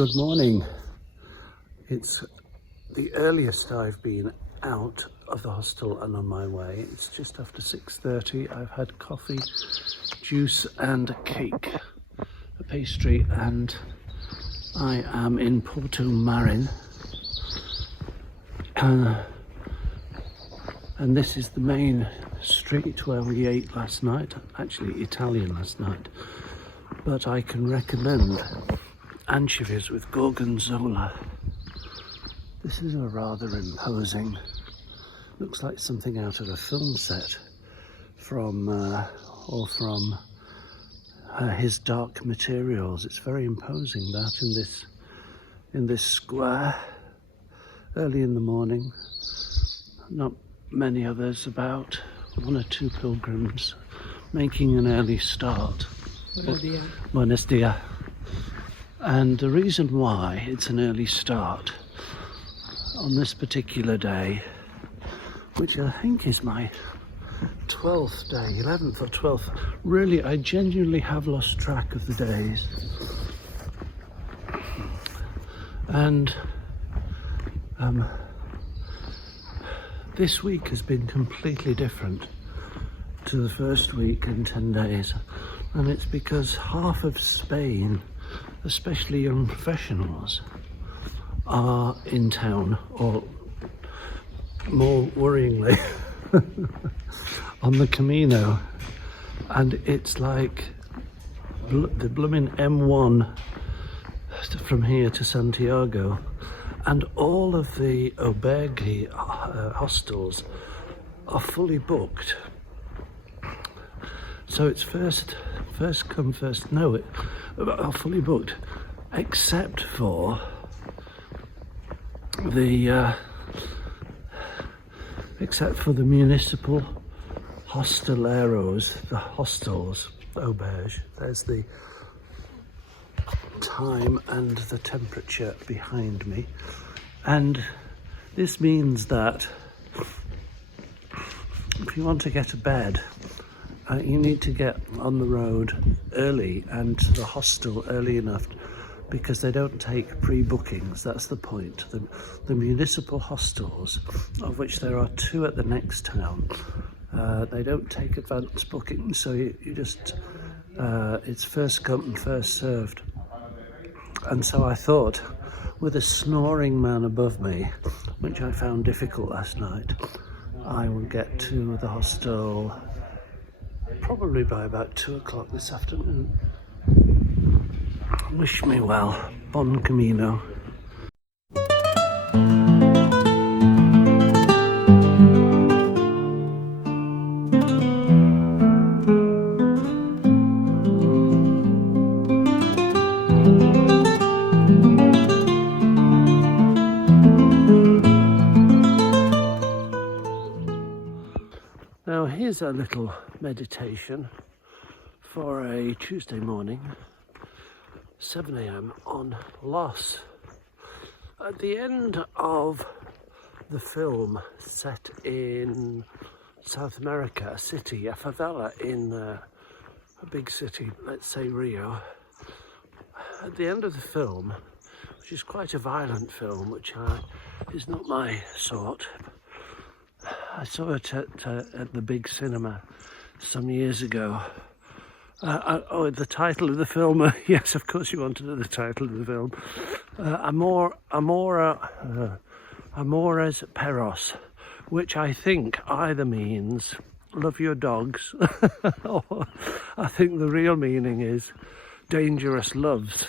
Good morning. It's the earliest I've been out of the hostel and on my way. It's just after 6:30. I've had coffee, juice and a cake, a pastry, and I am in Porto Marin. And this is the main street where we ate last night, actually Italian last night. But I can recommend anchovies with gorgonzola. This is a rather imposing, looks like something out of a film set from his Dark Materials. It's very imposing, that in this square early in the morning. Not many others about, one or two pilgrims making an early start. Buenos dias. And the reason why it's an early start on this particular day, which I think is my 12th day, 11th or 12th, really I genuinely have lost track of the days. And this week has been completely different to the first week in 10 days. And it's because half of Spain, especially young professionals, are in town, or more worryingly, on the Camino. And it's like the blooming M1 from here to Santiago, and all of the albergue hostels are fully booked. So it's first come, first no, it are fully booked, except for the municipal hosteleros, the hostels, auberge. There's the time and the temperature behind me, and this means that if you want to get to bed, you need to get on the road early and to the hostel early enough, because they don't take pre-bookings. That's the point. The municipal hostels, of which there are two at the next town, they don't take advance bookings, so you just it's first come first served. And so I thought, with a snoring man above me, which I found difficult last night, I would get to the hostel probably by about 2 o'clock this afternoon. Wish me well. Bon Camino. Now here's a little meditation for a Tuesday morning, 7 a.m. on Los. At the end of the film set in South America, a city, a favela in a big city, let's say Rio. At the end of the film, which is quite a violent film, which is not my sort, I saw it at the big cinema some years ago. The title of the film, yes, of course you wanted the title of the film. Amores Perros, which I think either means love your dogs, or I think the real meaning is dangerous loves.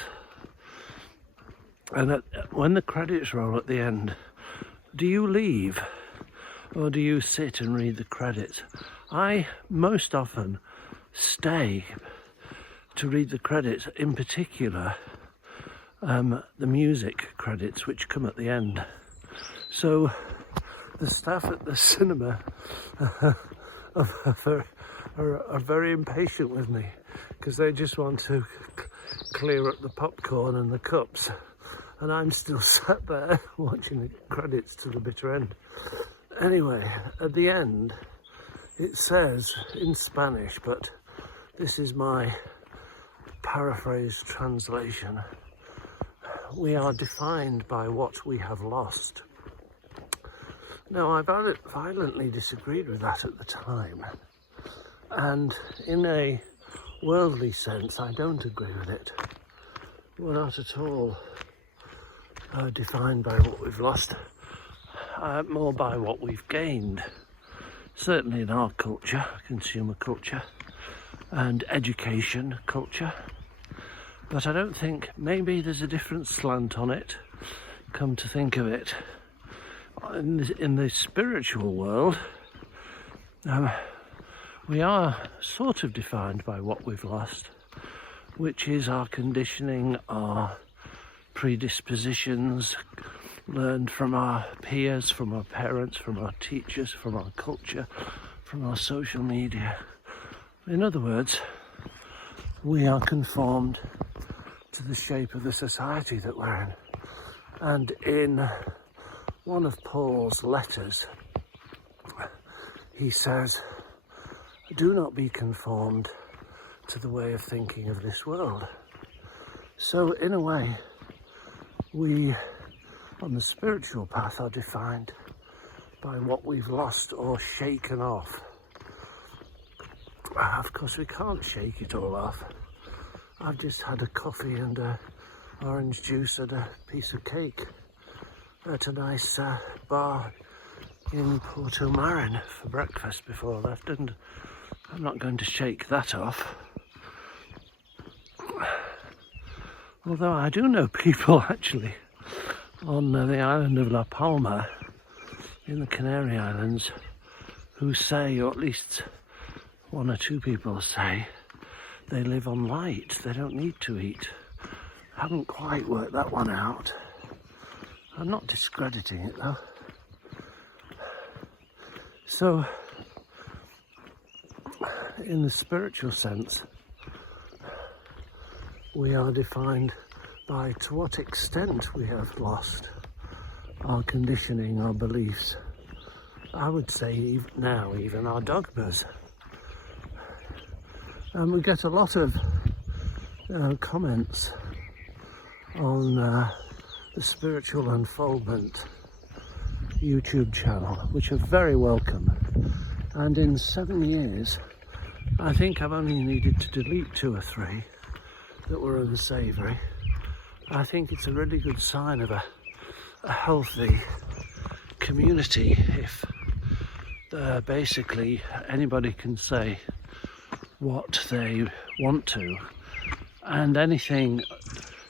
And when the credits roll at the end, do you leave or do you sit and read the credits? I most often stay to read the credits, in particular the music credits, which come at the end. So the staff at the cinema are very impatient with me, because they just want to clear up the popcorn and the cups, and I'm still sat there watching the credits to the bitter end. Anyway, at the end it says in Spanish, but this is my paraphrased translation: we are defined by what we have lost. Now, I violently disagreed with that at the time, and in a worldly sense, I don't agree with it. We're not at all defined by what we've lost, more by what we've gained. Certainly in our culture, consumer culture, and education culture. But I don't think, maybe there's a different slant on it, come to think of it. In the spiritual world, we are sort of defined by what we've lost, which is our conditioning, our predispositions, learned from our peers, from our parents, from our teachers, from our culture, from our social media. In other words, we are conformed to the shape of the society that we're in. And in one of Paul's letters, he says, do not be conformed to the way of thinking of this world. So in a way, we, on the spiritual path, are defined by what we've lost or shaken off. Of course, we can't shake it all off. I've just had a coffee and orange juice and a piece of cake at a nice bar in Porto Marin for breakfast before I left, and I'm not going to shake that off. Although I do know people actually on the island of La Palma in the Canary Islands who say, or at least one or two people say, they live on light, they don't need to eat. I haven't quite worked that one out. I'm not discrediting it though. So, in the spiritual sense, we are defined by to what extent we have lost our conditioning, our beliefs. I would say even our dogmas. And we get a lot of comments on the Spiritual Unfoldment YouTube channel, which are very welcome. And in 7 years, I think I've only needed to delete 2 or 3 that were unsavoury. I think it's a really good sign of a healthy community if basically anybody can say what they want to, and anything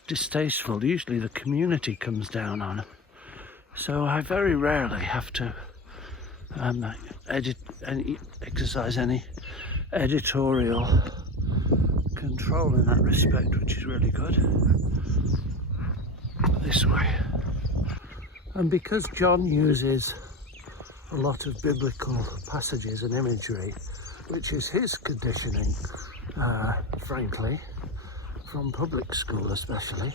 distasteful usually the community comes down on. So I very rarely have to exercise any editorial control in that respect, which is really good. This way. And because John uses a lot of biblical passages and imagery, which is his conditioning, frankly, from public school especially,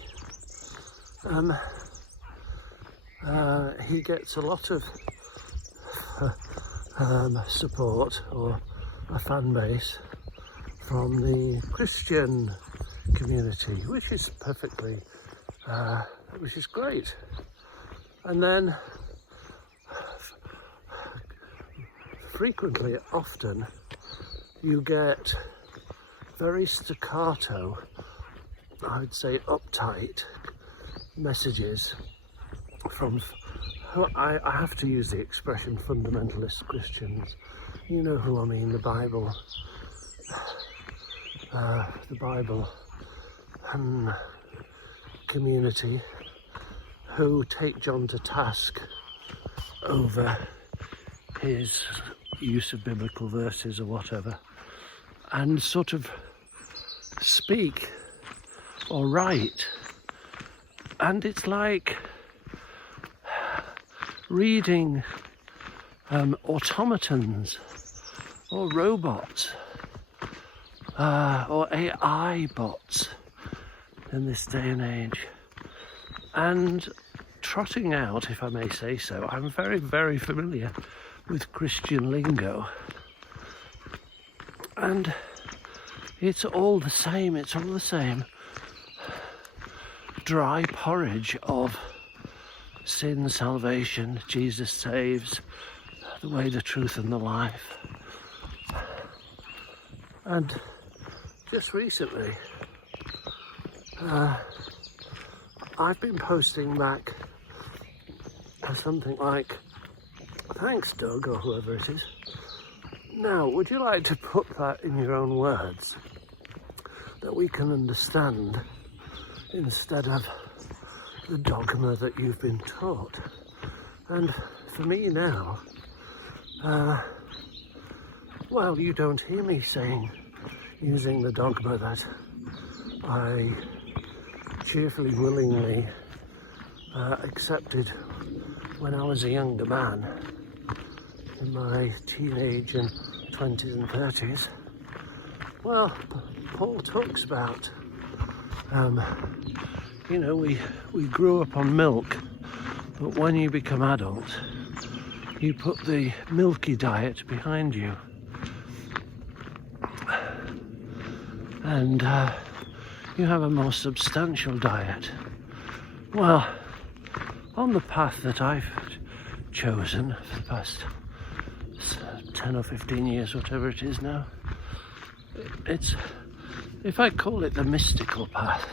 he gets a lot of support, or a fan base, from the Christian community, which is perfectly, which is great. And then frequently, often, you get very staccato, I would say uptight messages from, I have to use the expression fundamentalist Christians. You know who I mean, the Bible community, who take John to task over his use of biblical verses or whatever, and sort of speak or write, and it's like reading automatons or robots or AI bots in this day and age, and trotting out, if I may say so. I'm very, very familiar with Christian lingo, and it's all the same. dry porridge of sin, salvation, Jesus saves, the way, the truth and the life. And just recently, I've been posting back something like, "Thanks, Doug," or whoever it is. Now, would you like to put that in your own words that we can understand instead of the dogma that you've been taught? And for me now, well, you don't hear me using the dogma that I cheerfully, willingly accepted when I was a younger man, in my teenage and 20s and 30s. Well, Paul talks about, you know, we grew up on milk, but when you become adult, you put the milky diet behind you. And you have a more substantial diet. Well, on the path that I've chosen for the past 10 or 15 years, whatever it is now, it's, if I call it the mystical path,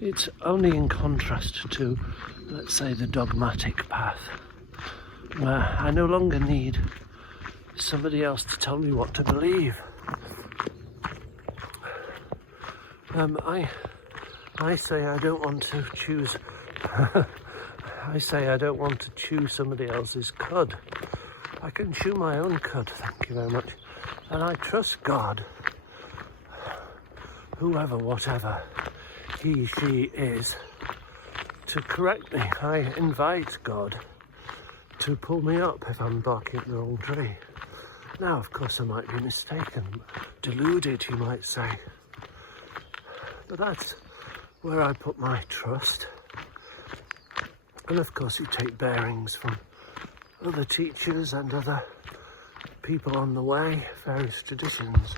it's only in contrast to, let's say, the dogmatic path, where I no longer need somebody else to tell me what to believe. I say I don't want to choose. I say I don't want to chew somebody else's cud. I can chew my own cud, thank you very much. And I trust God, whoever, whatever he, she is, to correct me. I invite God to pull me up if I'm barking at the wrong tree. Now, of course, I might be mistaken, deluded, you might say. But that's where I put my trust. And of course you take bearings from other teachers and other people on the way, various traditions,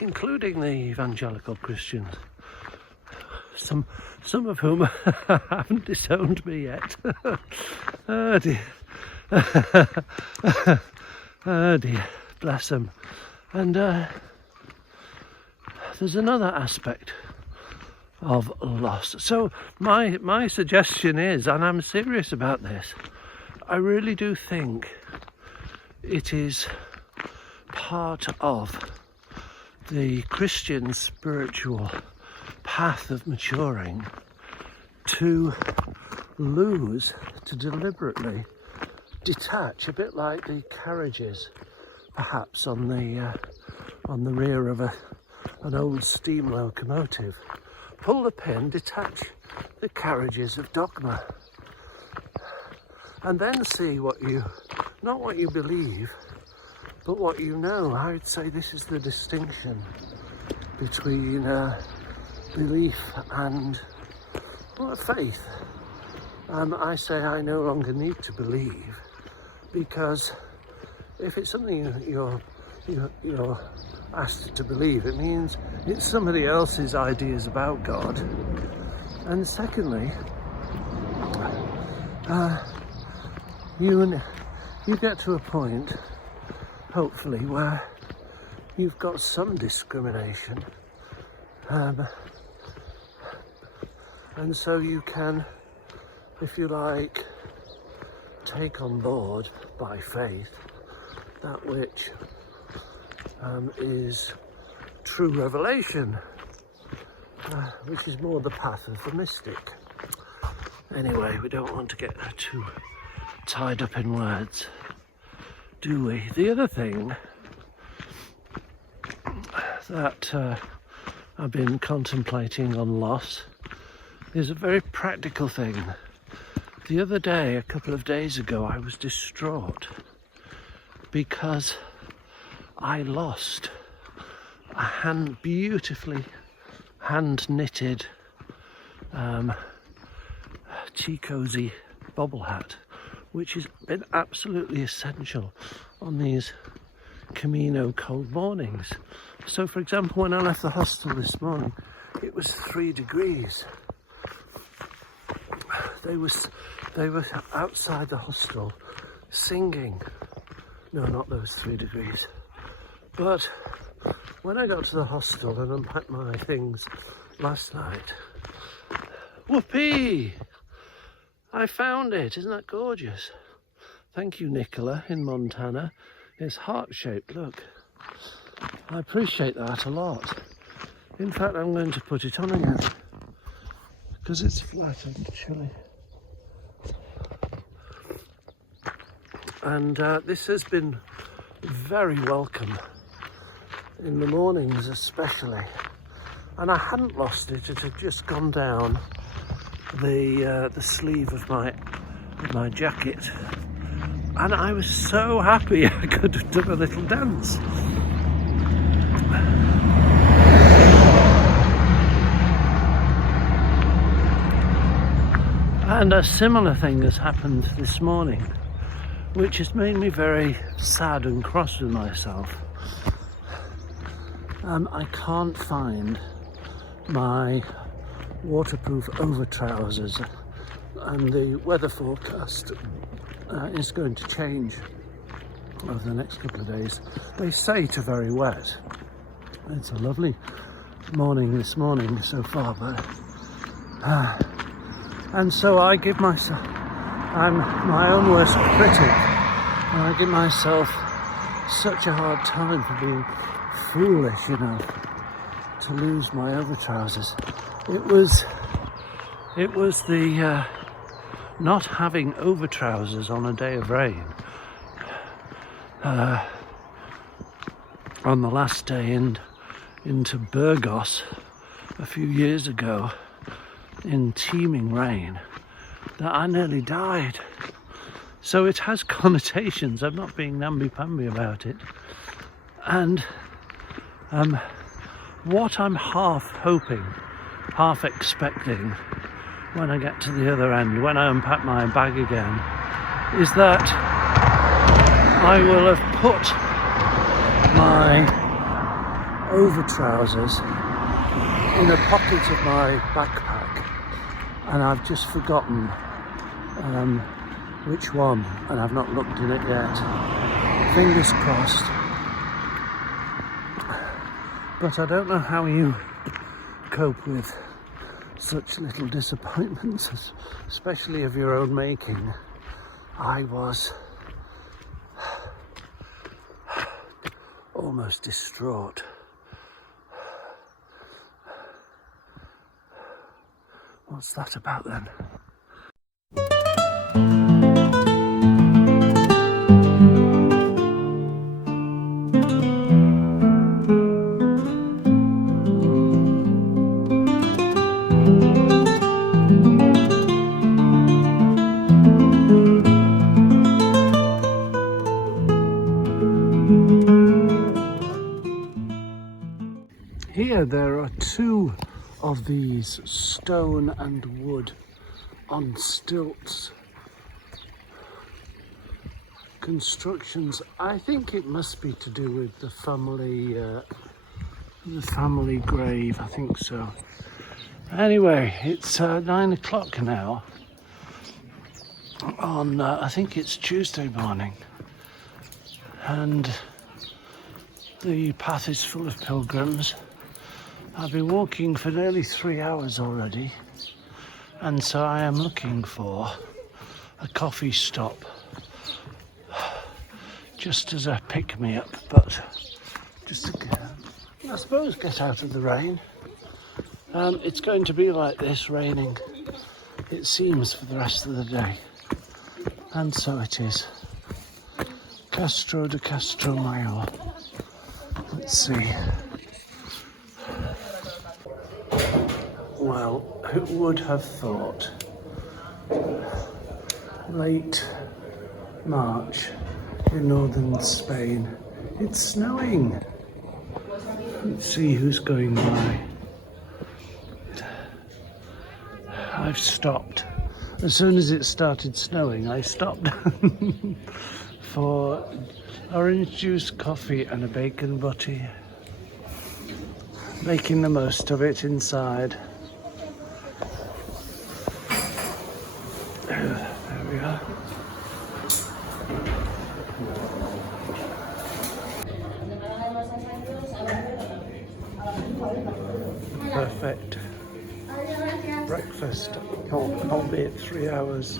including the evangelical Christians, some of whom haven't disowned me yet. Oh dear. Oh dear, bless them. And there's another aspect of loss. So my suggestion is, and I'm serious about this, I really do think it is part of the Christian spiritual path of maturing to lose, to deliberately detach, a bit like the carriages perhaps on the rear of an old steam locomotive. Pull the pin, detach the carriages of dogma, and then see not what you believe, but what you know. I would say this is the distinction between belief and faith. I say I no longer need to believe, because if it's something you're asked to believe, it means it's somebody else's ideas about God. And secondly, you get to a point, hopefully, where you've got some discrimination, and so you can, if you like, take on board by faith that which is true revelation, which is more the path of the mystic. Anyway, we don't want to get too tied up in words, do we? The other thing that I've been contemplating on loss is a very practical thing. The other day, a couple of days ago, I was distraught because I lost a beautifully hand-knitted tea-cosy bobble hat, which has been absolutely essential on these Camino cold mornings. So, for example, when I left the hostel this morning, it was 3 degrees. they were outside the hostel singing. No, not those 3 degrees. But when I got to the hostel and unpacked my things last night, whoopee! I found it. Isn't that gorgeous? Thank you, Nicola, in Montana. It's heart-shaped, look. I appreciate that a lot. In fact, I'm going to put it on again because it's flat and chilly. And this has been very welcome in the mornings especially. And I hadn't lost it, it had just gone down the sleeve of my jacket. And I was so happy I could have done a little dance. And a similar thing has happened this morning, which has made me very sad and cross with myself. I can't find my waterproof over trousers, and the weather forecast is going to change over the next couple of days. They say to very wet. It's a lovely morning this morning so far, but and so I give myself, I'm my own worst critic, and I give myself such a hard time for being foolish enough to lose my over trousers. It was the not having over trousers on a day of rain on the last day into Burgos a few years ago in teeming rain that I nearly died. So it has connotations. I'm not being namby-pamby about it. And what I'm half hoping, half expecting when I get to the other end, when I unpack my bag again, is that I will have put my over trousers in a pocket of my backpack, and I've just forgotten which one, and I've not looked in it yet. Fingers crossed. But I don't know how you cope with such little disappointments, especially of your own making. I was almost distraught. What's that about then? Here there are 2 of these stone and wood on stilts constructions. I think it must be to do with the family grave, I think so. Anyway, it's 9 o'clock now on I think it's Tuesday morning, and the path is full of pilgrims. I've been walking for nearly 3 hours already, and so I am looking for a coffee stop just as a pick-me-up, but just to, I suppose, get out of the rain. It's going to be like this, raining, it seems, for the rest of the day, and so it is. Castro de Castromayor. Let's see. Well, who would have thought? Late March in northern Spain. It's snowing. Let's see who's going by. I've stopped. As soon as it started snowing, I stopped for orange juice, coffee and a bacon butty. Making the most of it inside. area. Perfect breakfast, albeit 3 hours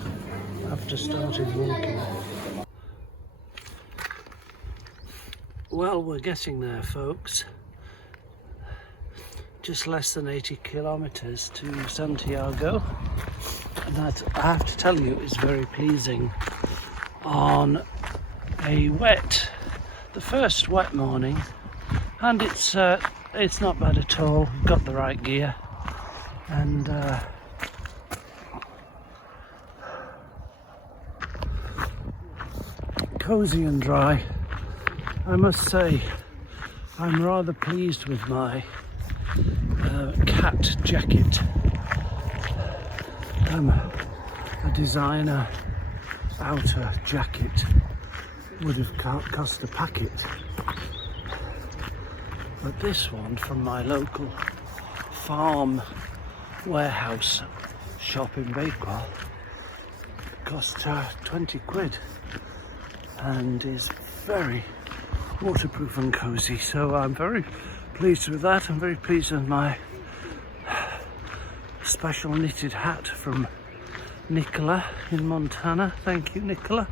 after starting walking. Well, we're getting there, folks. Just less than 80 kilometers to Santiago. And that, I have to tell you, is very pleasing on the first wet morning. And it's not bad at all. We've got the right gear. And cozy and dry. I must say, I'm rather pleased with my cat jacket. A designer outer jacket would have cost a packet, but this one from my local farm warehouse shop in Bakewell cost 20 quid and is very waterproof and cozy, so I'm very pleased with that. I'm very pleased with my special knitted hat from Nicola in Montana. Thank you, Nicola.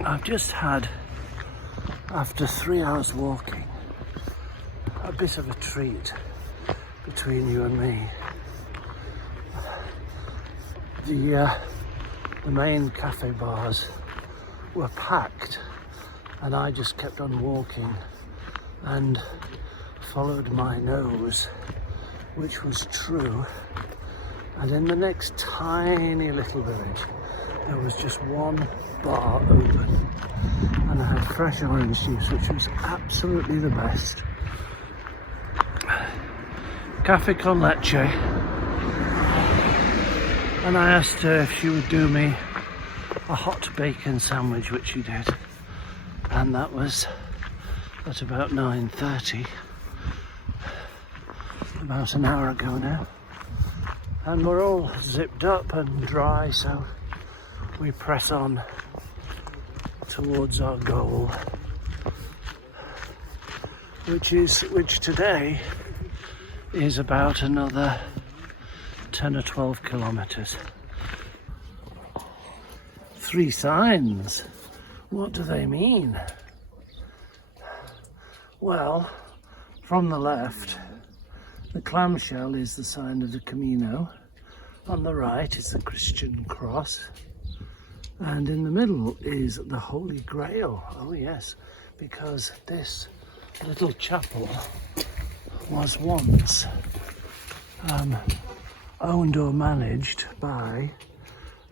I've just had, after 3 hours walking, a bit of a treat between you and me. The main cafe bars were packed and I just kept on walking and followed my nose, which was true. And in the next tiny little village there was just one bar open and I had fresh orange juice, which was absolutely the best. Cafe con leche. And I asked her if she would do me a hot bacon sandwich, which she did. And that was at about 9:30, about an hour ago now. And we're all zipped up and dry, so we press on towards our goal, which today is about another 10 or 12 kilometers. 3 signs. What do they mean? Well, from the left, the clamshell is the sign of the Camino. On the right is the Christian cross. And in the middle is the Holy Grail. Oh yes, because this little chapel was once owned or managed by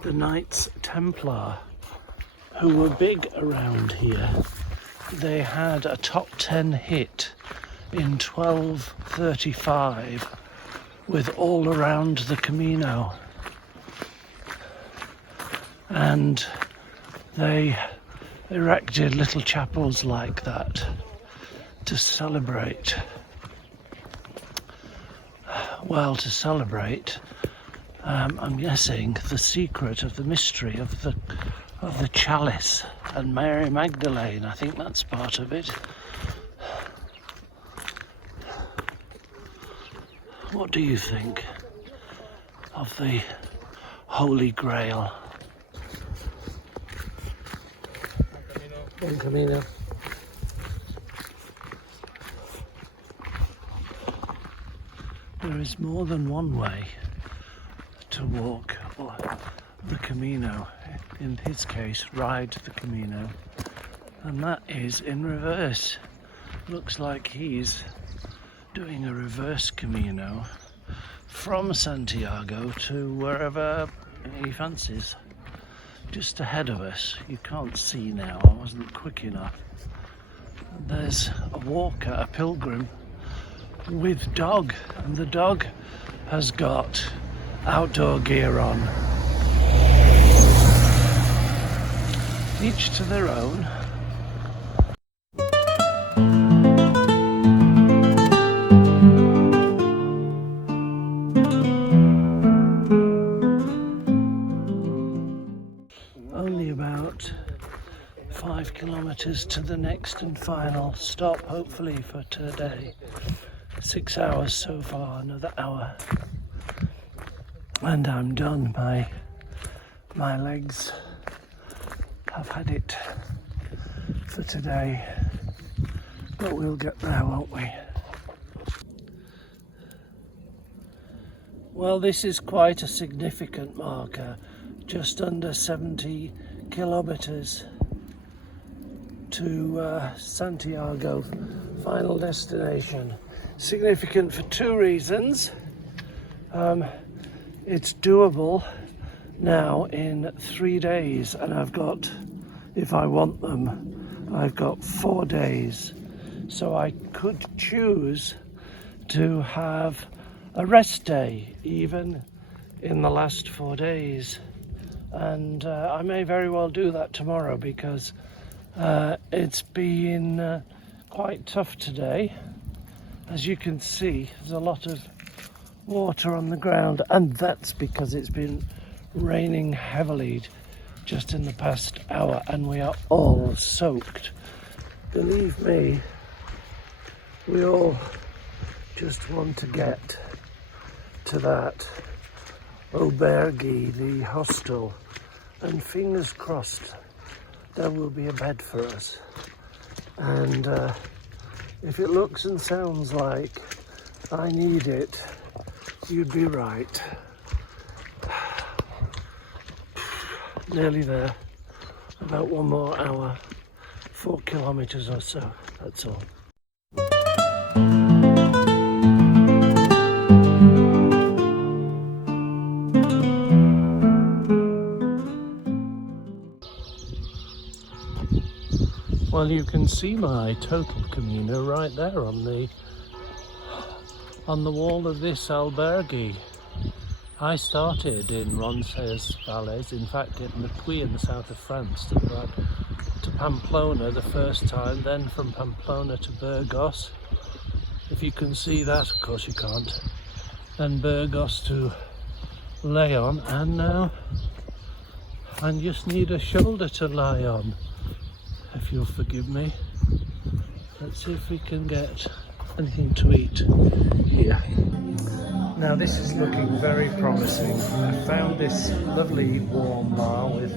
the Knights Templar, who were big around here. They had a top 10 hit in 1235 with All Around the Camino, and they erected little chapels like that to celebrate. Well, to celebrate, I'm guessing, the secret of the mystery of the chalice and Mary Magdalene. I think that's part of it. What do you think of the Holy Grail? Buen camino. There is more than one way to walk the Camino. In his case, ride the Camino, and that is in reverse. Looks like he's doing a reverse Camino from Santiago to wherever he fancies. Just ahead of us, you can't see now, I wasn't quick enough. There's a walker, a pilgrim with dog, and the dog has got outdoor gear on. Each to their own. kilometres to the next and final stop, hopefully for today. 6 hours so far, another hour. And I'm done. My legs have had it for today. But we'll get there, won't we? Well, this is quite a significant marker. Just under 70 kilometres to Santiago, final destination. Significant for two reasons. It's doable now in 3 days, and I've got, if I want them, I've got 4 days. So I could choose to have a rest day even in the last 4 days, and I may very well do that tomorrow because it's been quite tough today. As you can see, there's a lot of water on the ground, and that's because it's been raining heavily just in the past hour, and we are all soaked. Believe me, we all just want to get to that albergue, the hostel, and fingers crossed there will be a bed for us. And if it looks and sounds like I need it, you'd be right. Nearly there. About 1 more hour, 4 kilometres or so, that's all. Well, you can see my total Camino right there on the wall of this albergue. I started in Roncesvalles, in fact at Mequí in the south of France, to Pamplona the first time, then from Pamplona to Burgos, if you can see that, of course you can't, then Burgos to Leon, and now I just need a shoulder to lie on, if you'll forgive me. Let's see if we can get anything to eat here. Now this is looking very promising. I found this lovely warm bar with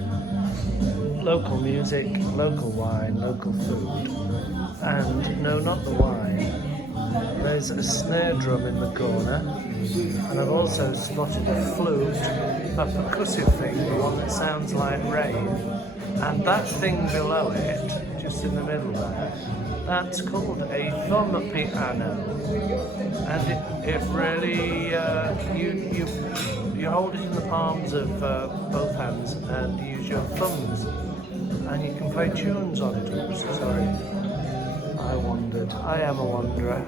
local music, local wine, local food, and no, not the wine. There's a snare drum in the corner, and I've also spotted a flute, a percussive thing, the one that sounds like rain, and that thing below it, just in the middle there, that's called a thumb piano, and it really, you hold it in the palms of both hands and use your thumbs, and you can play tunes on it. Oops, sorry, I wandered. I am a wanderer.